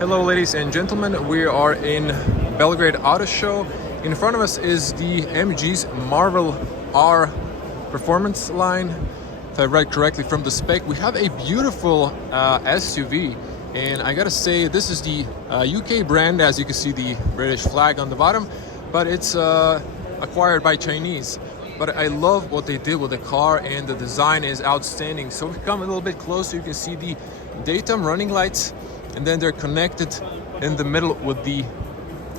Hello ladies and gentlemen, we are in Belgrade Auto Show. In front of us is the MG's Marvel R performance line. If I read correctly from the spec, we have a beautiful SUV, and I gotta say this is the UK brand, as you can see the British flag on the bottom, but it's acquired by Chinese. But I love what they did with the car, and the design is outstanding. So if we come a little bit closer, you can see the daytime running lights, and then they're connected in the middle with the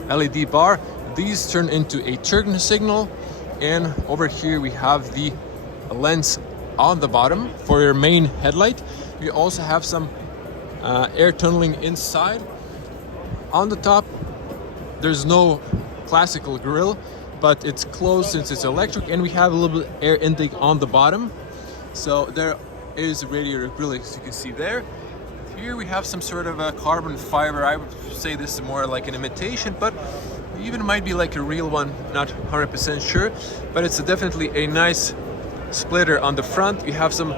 LED bar. These turn into a turn signal, and over here we have the lens on the bottom for your main headlight. You also have some air tunneling inside. On the top, there's no classical grille, but it's closed since it's electric, and we have a little bit air intake on the bottom. So there is a radiator grille, as you can see there. Here we have some sort of a carbon fiber. I would say this is more like an imitation, but even might be like a real one, not 100% sure. But it's definitely a nice splitter on the front. You have some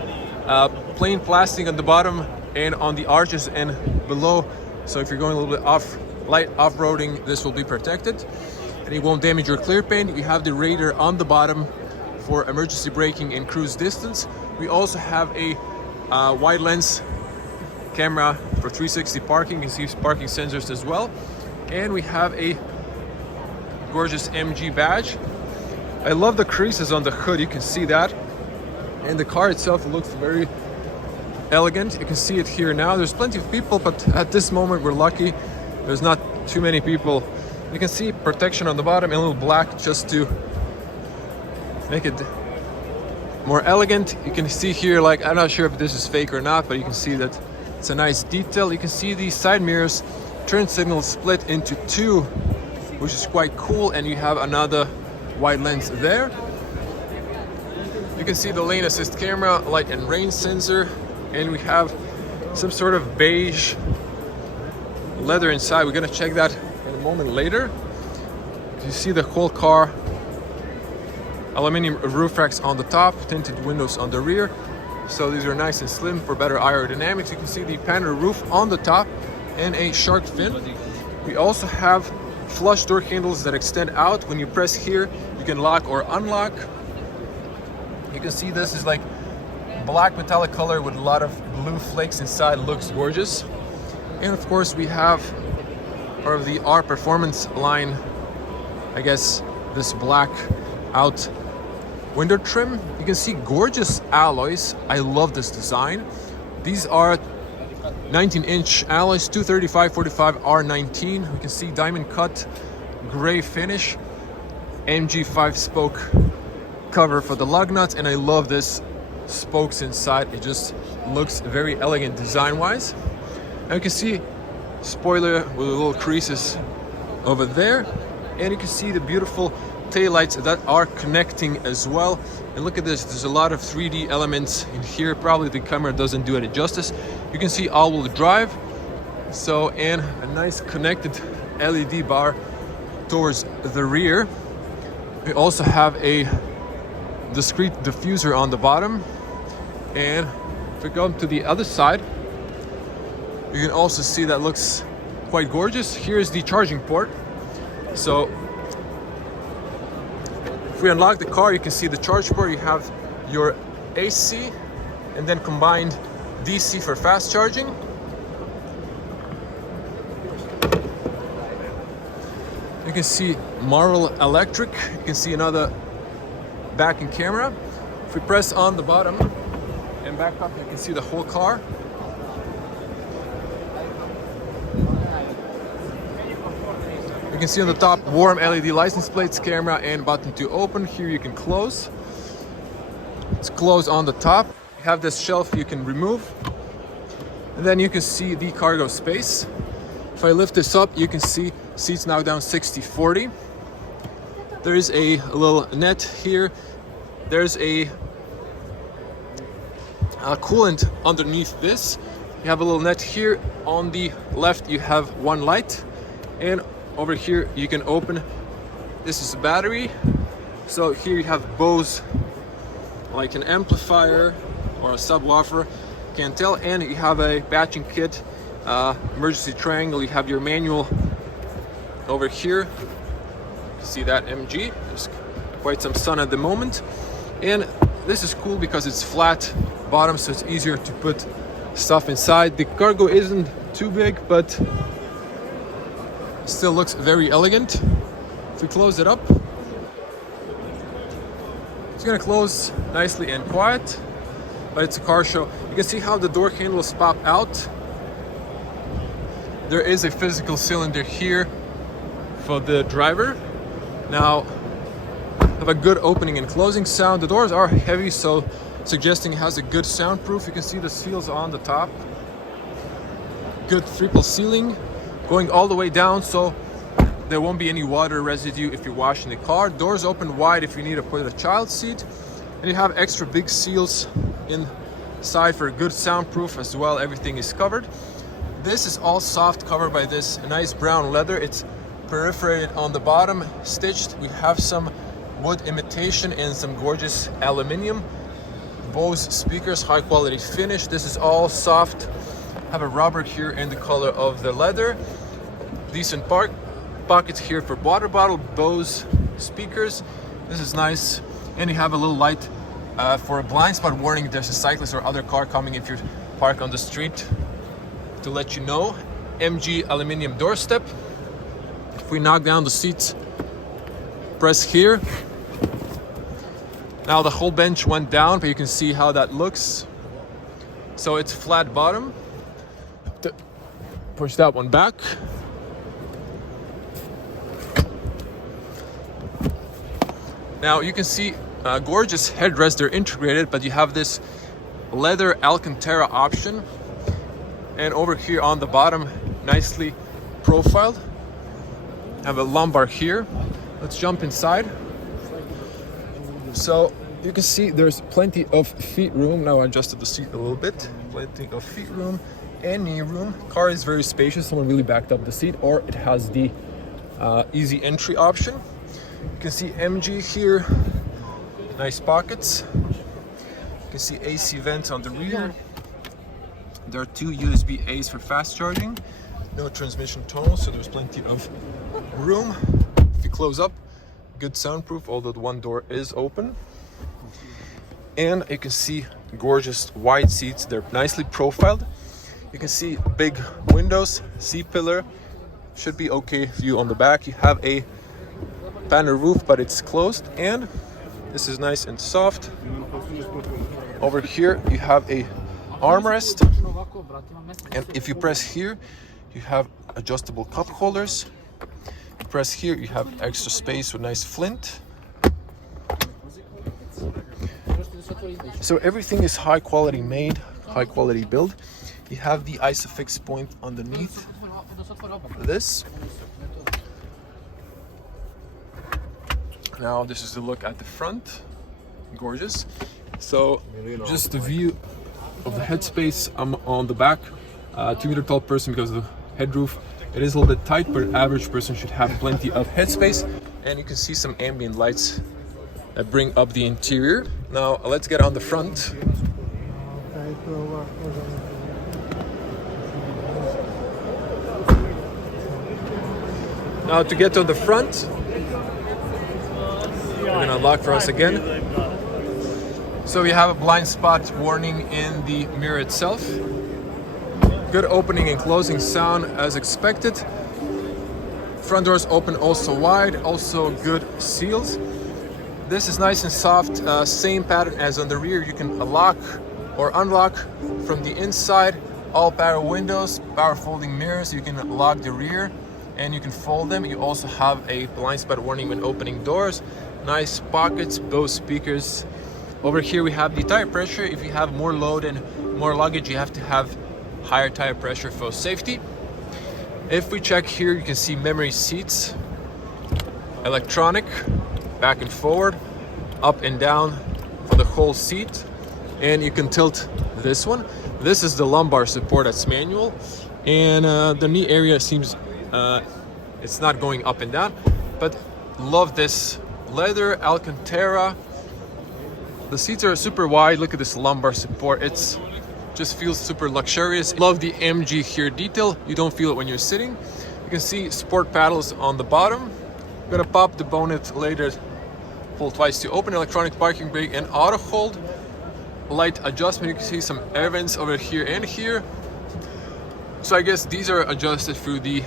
plain plastic on the bottom and on the arches and below. So if you're going a little bit light off-roading, this will be protected and it won't damage your clear paint. You have the radar on the bottom for emergency braking and cruise distance. We also have a wide lens camera for 360 parking. You can see parking sensors as well, and we have a gorgeous MG badge. I love the creases on the hood, you can see that, and the car itself looks very elegant. You can see it here now. There's plenty of people, but at this moment we're lucky there's not too many people. You can see protection on the bottom and a little black just to make it more elegant. You can see here, like, I'm not sure if this is fake or not, but you can see that it's a nice detail. You can see the side mirrors turn signal split into two, which is quite cool, and you have another wide lens there. You can see the lane assist camera, light and rain sensor, and we have some sort of beige leather inside. We're gonna check that in a moment later. You see the whole car, aluminum roof racks on the top, tinted windows on the rear. So these are nice and slim for better aerodynamics. You can see the panoramic roof on the top and a shark fin. We also have flush door handles that extend out. When you press here, you can lock or unlock. You can see this is like black metallic color with a lot of blue flakes inside. Looks gorgeous. And of course we have part of the R Performance line, I guess this black out window trim. You can see gorgeous alloys. I love this design. These are 19-inch alloys, 235/45 R19. We can see diamond cut gray finish, MG 5-spoke cover for the lug nuts, and I love this spokes inside. It just looks very elegant design-wise. And you can see spoiler with little creases over there, and you can see the beautiful taillights that are connecting as well. And look at this, there's a lot of 3D elements in here. Probably the camera doesn't do it justice. You can see all-wheel drive, so, and a nice connected LED bar towards the rear. We also have a discrete diffuser on the bottom, and if we go to the other side, you can also see that looks quite gorgeous. Here's the charging port. So if we unlock the car, you can see the charge port. You have your AC and then combined DC for fast charging. You can see Marvel Electric. You can see another backing camera. If we press on the bottom and back up, you can see the whole car. You can see on the top warm LED license plates, camera, and button to open. Here you can close. It's closed on the top. You have this shelf you can remove. And then you can see the cargo space. If I lift this up, you can see seats now down 60/40. There is a little net here. There's a coolant underneath this. You have a little net here. On the left, you have one light. And over here you can open, this is a battery. So here you have Bose, like an amplifier or a subwoofer, can't tell, and you have a batching kit emergency triangle. You have your manual over here. See that MG? There's quite some sun at the moment. And this is cool because it's flat bottom, so it's easier to put stuff inside. The cargo isn't too big, but still looks very elegant. If we close it up, it's gonna close nicely and quiet, but it's a car show. You can see how the door handles pop out. There is a physical cylinder here for the driver. Now, have a good opening and closing sound. The doors are heavy, so suggesting it has a good soundproof. You can see the seals on the top. Good triple sealing going all the way down, so there won't be any water residue if you're washing the car. Doors open wide if you need to put a child seat, and you have extra big seals inside for a good soundproof as well. Everything is covered. This is all soft, covered by this nice brown leather. It's perforated on the bottom, stitched. We have some wood imitation and some gorgeous aluminium. Bose speakers, high quality finish. This is all soft. Have a rubber here in the color of the leather. Decent pockets here for water bottle. Bose speakers. This is nice. And you have a little light for a blind spot warning. There's a cyclist or other car coming if you park on the street, to let you know. MG aluminum doorstep. If we knock down the seats, press here. Now the whole bench went down, but you can see how that looks. So it's flat bottom. Push that one back. Now you can see gorgeous headrests. They're integrated, but you have this leather Alcantara option. And over here on the bottom, nicely profiled. Have a lumbar here. Let's jump inside. So you can see there's plenty of feet room. Now I adjusted the seat a little bit. Plenty of feet room and knee room. Car is very spacious. Someone really backed up the seat, or it has the easy entry option. You can see MG here. Nice pockets. You can see AC vents on the rear. There are 2 USB-A's for fast charging. No transmission tunnel, so there's plenty of room. If you close up, good soundproof, although the one door is open. And you can see gorgeous wide seats. They're nicely profiled. You can see big windows, C-pillar. Should be okay view on the back. You have a panel roof, but it's closed. And this is nice and soft. Over here, you have a armrest. And if you press here, you have adjustable cup holders. Press here, you have extra space with nice flint. So everything is high quality made, high quality build. You have the isofix point underneath this. Now this is the look at the front. Gorgeous. So just the view of the headspace. I'm on the back, 2 meter tall person because of the head roof. It is a little bit tight, but an average person should have plenty of headspace. And you can see some ambient lights that bring up the interior. Now let's get on the front. Now to get to the front, we're gonna unlock for us again. So we have a blind spot warning in the mirror itself. Good opening and closing sound as expected. Front doors open also wide, also good seals. This is nice and soft, same pattern as on the rear. You can lock or unlock from the inside. All power windows, power folding mirrors. You can lock the rear and you can fold them. You also have a blind spot warning when opening doors. Nice pockets, Bose speakers. Over here we have the tire pressure. If you have more load and more luggage, you have to have higher tire pressure for safety. If we check here, you can see memory seats, electronic, back and forward, up and down for the whole seat. And you can tilt this one. This is the lumbar support, that's manual. And the knee area seems, it's not going up and down, but love this leather Alcantara. The seats are super wide. Look at this lumbar support. It's just feels super luxurious. Love the MG here detail. You don't feel it when you're sitting. You can see sport paddles on the bottom. I'm gonna pop the bonnet later, pull twice to open, electronic parking brake and auto hold. Light adjustment, you can see some air vents over here and here. So I guess these are adjusted through the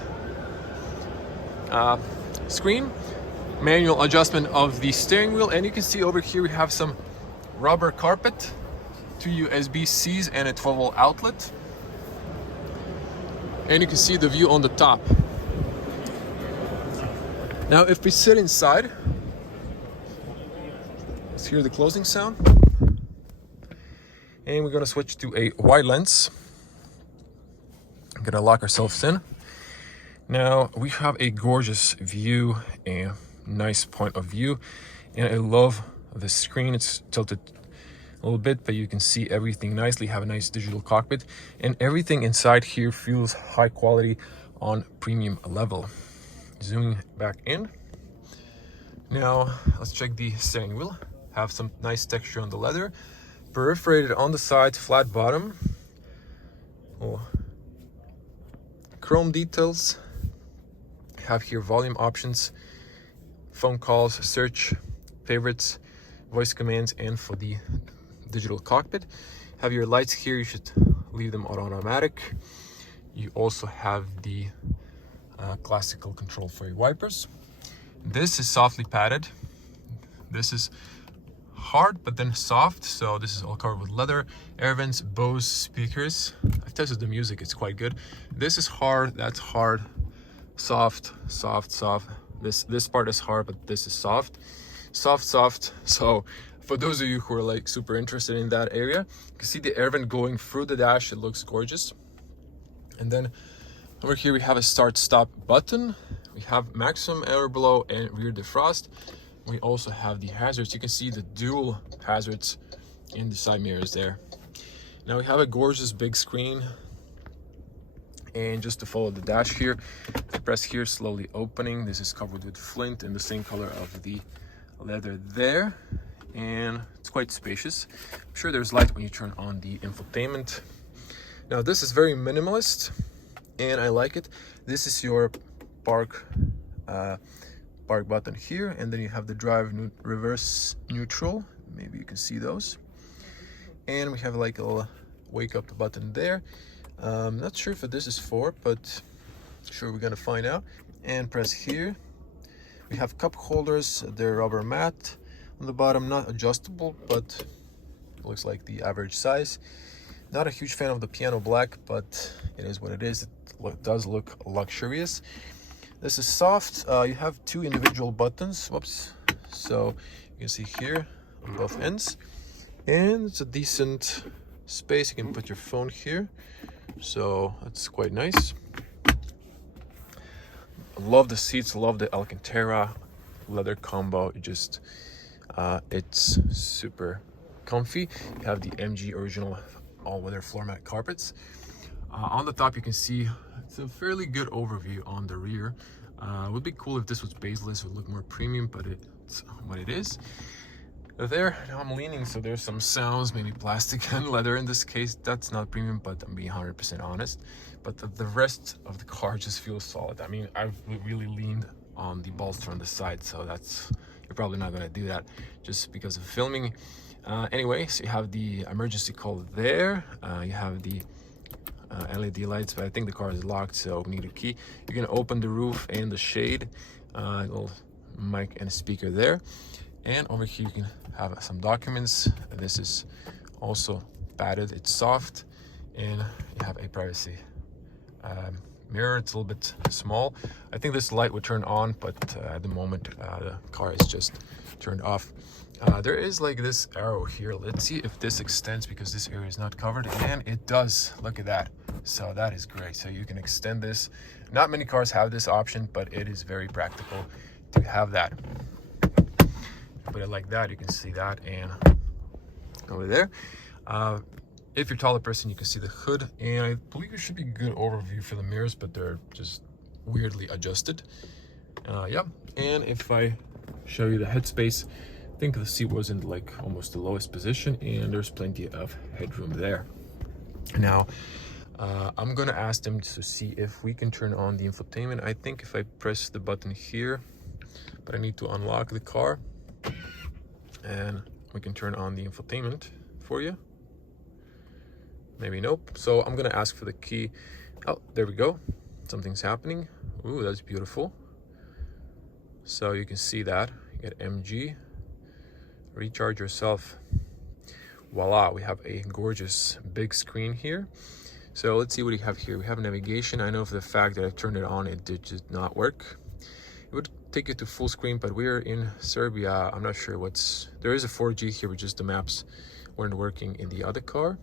screen. Manual adjustment of the steering wheel, and you can see over here we have some rubber carpet, 2 USB-Cs and a 12-volt outlet. And you can see the view on the top. Now if we sit inside, let's hear the closing sound. And we're gonna switch to a wide lens. I'm gonna lock ourselves in. Now we have a gorgeous view, a nice point of view, and I love the screen. It's tilted a little bit, but you can see everything nicely. Have a nice digital cockpit, and everything inside here feels high quality on premium level. Zooming back in. Now let's check the steering wheel. Have some nice texture on the leather, perforated on the side, flat bottom. Oh, chrome details. Have here volume options, phone calls, search, favorites, voice commands, and for the digital cockpit. Have your lights here, you should leave them on automatic. You also have the classical control for your wipers. This is softly padded. This is hard but then soft, so this is all covered with leather. Air vents, Bose speakers. I've tested the music, it's quite good. This is hard, that's hard. Soft, soft, soft. This part is hard, but this is soft. Soft, soft. So for those of you who are like super interested in that area, you can see the air vent going through the dash. It looks gorgeous. And then over here we have a start stop button. We have maximum air blow and rear defrost. We also have the hazards. You can see the dual hazards in the side mirrors there. Now we have a gorgeous big screen. And just to follow the dash here, I press here, slowly opening. This is covered with flint in the same color of the leather there. And it's quite spacious. I'm sure there's light when you turn on the infotainment. Now this is very minimalist and I like it. This is your park button here, and then you have the drive reverse neutral. Maybe you can see those. And we have like a little wake up button there. Not sure if this is for, but sure we're gonna find out. And press here. We have cup holders, they're rubber mat on the bottom, not adjustable, but looks like the average size. Not a huge fan of the piano black, but it is what it is. It does look luxurious. This is soft. You have 2 individual buttons. Whoops. So you can see here on both ends, and it's a decent space. You can put your phone here, so that's quite nice. Love the seats, love the Alcantara leather combo. It's super comfy. You have the MG original all-weather floor mat carpets. On the top you can see it's a fairly good overview on the rear. It would be cool if this was baseless, it would look more premium, but it's what it is. There, now I'm leaning, so there's some sounds, maybe plastic and leather in this case. That's not premium, but I'm being 100% honest. But the rest of the car just feels solid. I mean, I've really leaned on the bolster on the side, so you're probably not gonna do that just because of filming. Anyway, so you have the emergency call there. You have the LED lights, but I think the car is locked, so we need a key. You can open the roof and the shade. Little mic and a speaker there. And over here you can have some documents. This is also padded, it's soft, and you have a privacy mirror. It's a little bit small. I think this light would turn on, but at the moment the car is just turned off. There is like this arrow here. Let's see if this extends, because this area is not covered, and it does. Look at that. So that is great. So you can extend this. Not many cars have this option, but it is very practical to have that. Put it like that, you can see that, and over there. If you're a taller person, you can see the hood, and I believe it should be a good overview for the mirrors, but they're just weirdly adjusted. Yep. And if I show you the headspace, I think the seat was in like almost the lowest position, and there's plenty of headroom there. Now, I'm gonna ask them to see if we can turn on the infotainment. I think if I press the button here, but I need to unlock the car, and we can turn on the infotainment for you. Maybe nope. So I'm gonna ask for the key. Oh, there we go. Something's happening. Ooh, that's beautiful. So you can see that. You get MG. Recharge yourself. Voila, we have a gorgeous big screen here. So let's see what we have here. We have navigation. I know for the fact that I turned it on, it did not work. It would take you to full screen, but we're in Serbia. I'm not sure what's... There is a 4G here, but just the maps weren't working in the other car.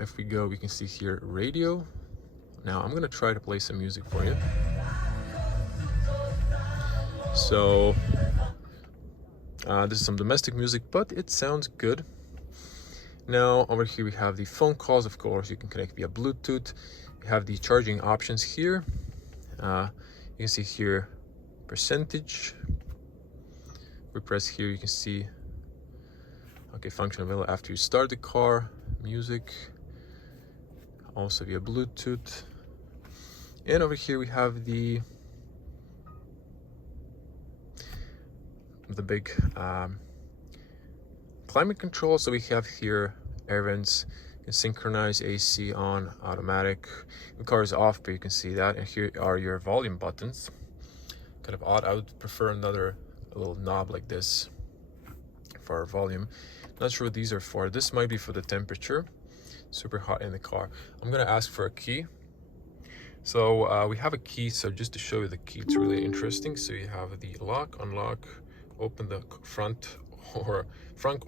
If we go, we can see here radio. Now I'm gonna try to play some music for you. So this is some domestic music, but it sounds good. Now over here we have the phone calls. Of course, you can connect via Bluetooth. We have the charging options here. You can see here percentage. We press here, you can see okay, function available after you start the car. Music, also via Bluetooth. And over here we have the big climate control. So we have here air vents, you can synchronize AC on, automatic. The car is off, but you can see that. And here are your volume buttons. Kind of odd. I would prefer a little knob like this for our volume. Not sure what these are for. This might be for the temperature. Super hot in the car. I'm gonna ask for a key. So we have a key. So just to show you the key, it's really interesting. So you have the lock, unlock, open the front or trunk,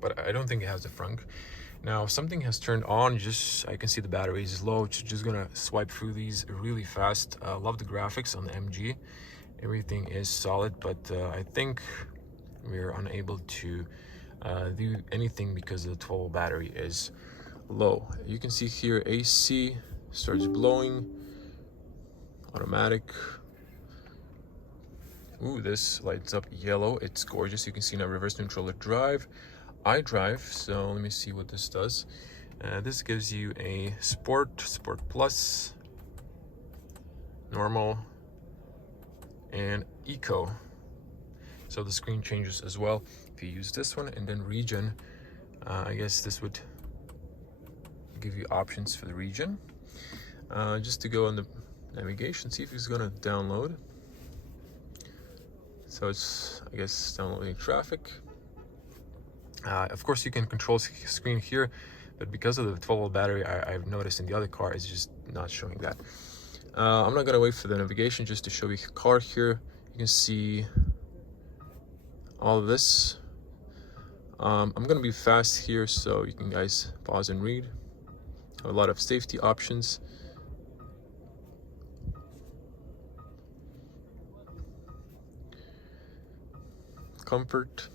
but I don't think it has the front. Now, if something has turned on, I can see the battery is low. Just gonna swipe through these really fast. Love the graphics on the MG. Everything is solid, but I think we're unable to do anything because the 12 battery is low. You can see here AC starts blowing, automatic. Ooh, this lights up yellow. It's gorgeous. You can see now reverse neutral drive. I drive, so let me see what this does. This gives you a sport plus, normal, and eco. So the screen changes as well if you use this one. And then region, I guess this would give you options for the region. Just to go on the navigation, see if it's gonna download. So it's, I guess, downloading traffic. Of course you can control screen here, but because of the 12-volt battery, I've noticed in the other car it's just not showing that. I'm not gonna wait for the navigation, just to show you the car here. You can see all of this. I'm gonna be fast here, so you can guys pause and read. A lot of safety options. Comfort.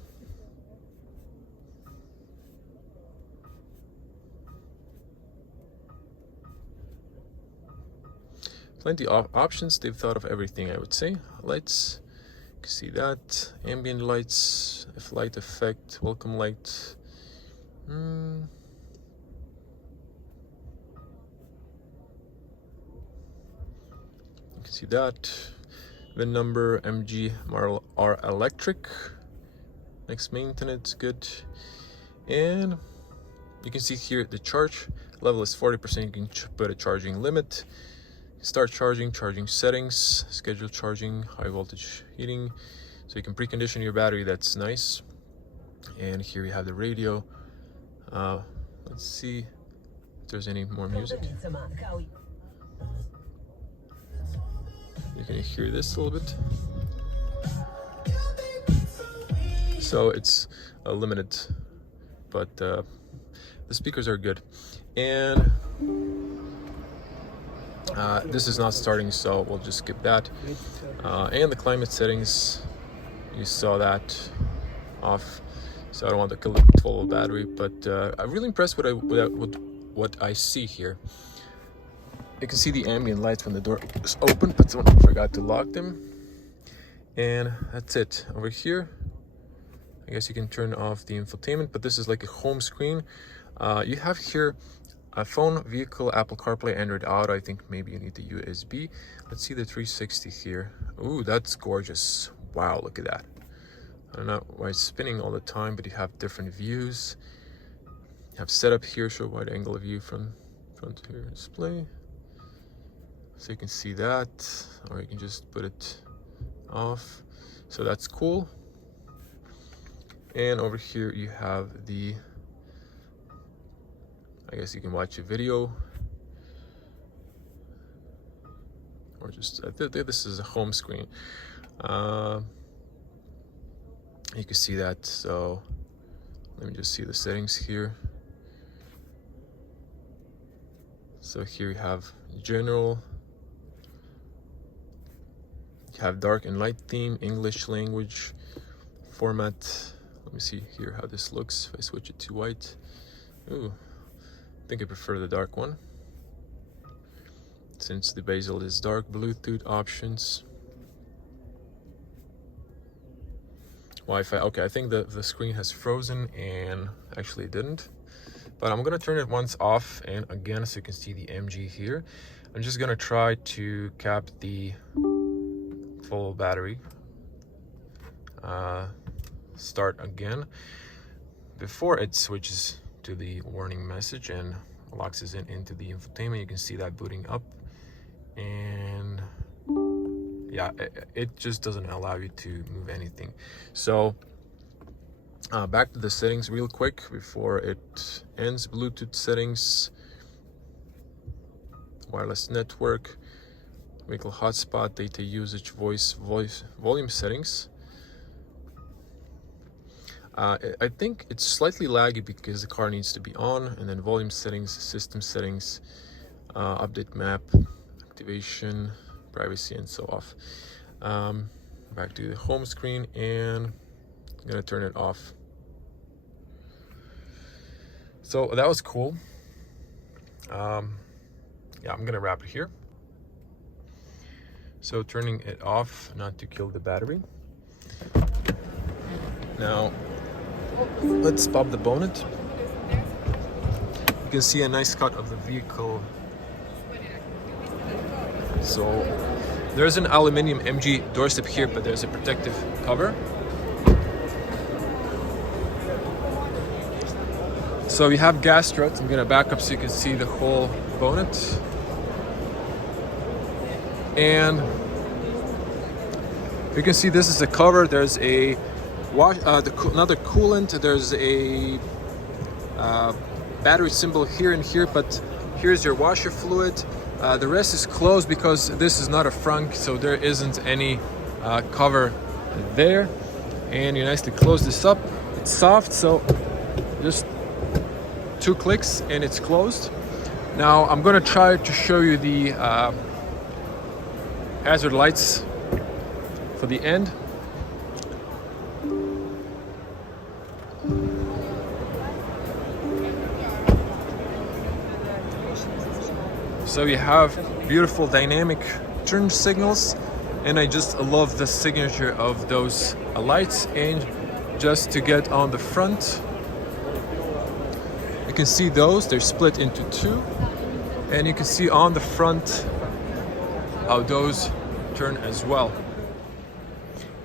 Plenty of options. They've thought of everything, I would say. Lights, you can see that. Ambient lights, light effect, welcome light. You can see that. VIN number, MG Model R electric. Next maintenance, good. And you can see here the charge level is 40%. You can put a charging limit. Start charging, charging settings, schedule charging, high voltage heating. So you can precondition your battery, that's nice. And here we have the radio. Let's see if there's any more music. You can hear this a little bit. So it's limited, but the speakers are good. And this is not starting, so we'll just skip that. And the climate settings, you saw that off, so I don't want to kill the 12-volt battery, but I'm really impressed with what I see here. You can see the ambient lights when the door is open, but someone forgot to lock them. And that's it. Over here, I guess you can turn off the infotainment, but this is like a home screen. You have here a phone, vehicle, Apple CarPlay, Android Auto. I think maybe you need the USB. Let's see the 360 here. Ooh, that's gorgeous. Wow, look at that. I don't know why it's spinning all the time, but you have different views. You have setup here, show wide angle view from front here display. So you can see that, or you can just put it off. So that's cool. And over here you have the, I guess you can watch a video, or just, I think this is a home screen. You can see that. So let me just see the settings here. So here you have general, you have dark and light theme, English language, format. Let me see here how this looks if I switch it to white. Ooh, I think I prefer the dark one, since the bezel is dark. Bluetooth options, Wi-Fi. Okay, I think the screen has frozen, and actually it didn't. But I'm gonna turn it once off and again, so you can see the MG here. I'm just gonna try to cap the full battery. Start again before it switches to the warning message and locks us into the infotainment. You can see that booting up, and yeah, it just doesn't allow you to move anything. So back to the settings real quick before it ends. Bluetooth settings, wireless network, vehicle hotspot, data usage, voice volume settings. I think it's slightly laggy because the car needs to be on, and then volume settings, system settings, update map, activation, privacy, and so off. Back to the home screen, and I'm gonna turn it off. So that was cool. Yeah, I'm gonna wrap it here. So turning it off, not to kill the battery. Now, let's pop the bonnet. You can see a nice cut of the vehicle. So there's an aluminum MG doorstep here, but there's a protective cover. So we have gas struts. I'm gonna back up so you can see the whole bonnet. And you can see this is a cover. There's a another coolant. There's a battery symbol here and here, but here's your washer fluid. The rest is closed because this is not a frunk, so there isn't any cover there. And you nicely close this up. It's soft, so just 2 clicks and it's closed. Now I'm gonna try to show you the hazard lights for the end. So you have beautiful dynamic turn signals, and I just love the signature of those lights. And just to get on the front, you can see those, they're split into 2, and you can see on the front how those turn as well.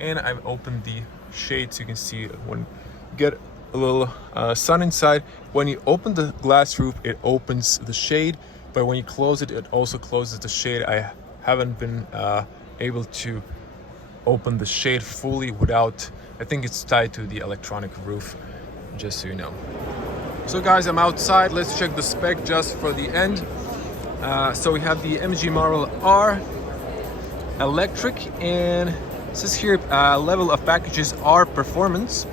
And I've opened the shade so you can see when you get a little sun inside. When you open the glass roof, it opens the shade, but when you close it, it also closes the shade. I haven't been able to open the shade fully without, I think it's tied to the electronic roof, just so you know. So guys, I'm outside. Let's check the spec just for the end. So we have the MG Marvel R electric, and it says here level of packages R performance.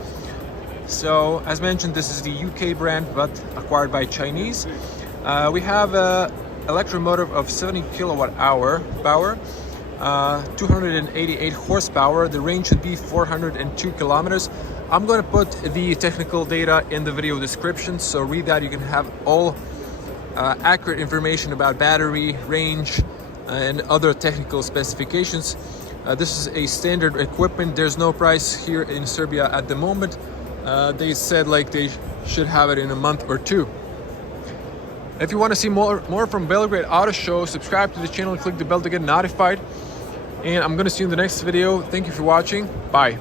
So as mentioned, this is the UK brand but acquired by Chinese. We have a electromotive of 70 kilowatt hour power, 288 horsepower. The range should be 402 kilometers. I'm going to put the technical data in the video description, so read that. You can have all accurate information about battery, range, and other technical specifications. This is a standard equipment. There's no price here in Serbia at the moment, They said like they should have it in a month or two. If you want to see more from Belgrade Auto Show, subscribe to the channel and click the bell to get notified. And I'm gonna see you in the next video. Thank you for watching. Bye.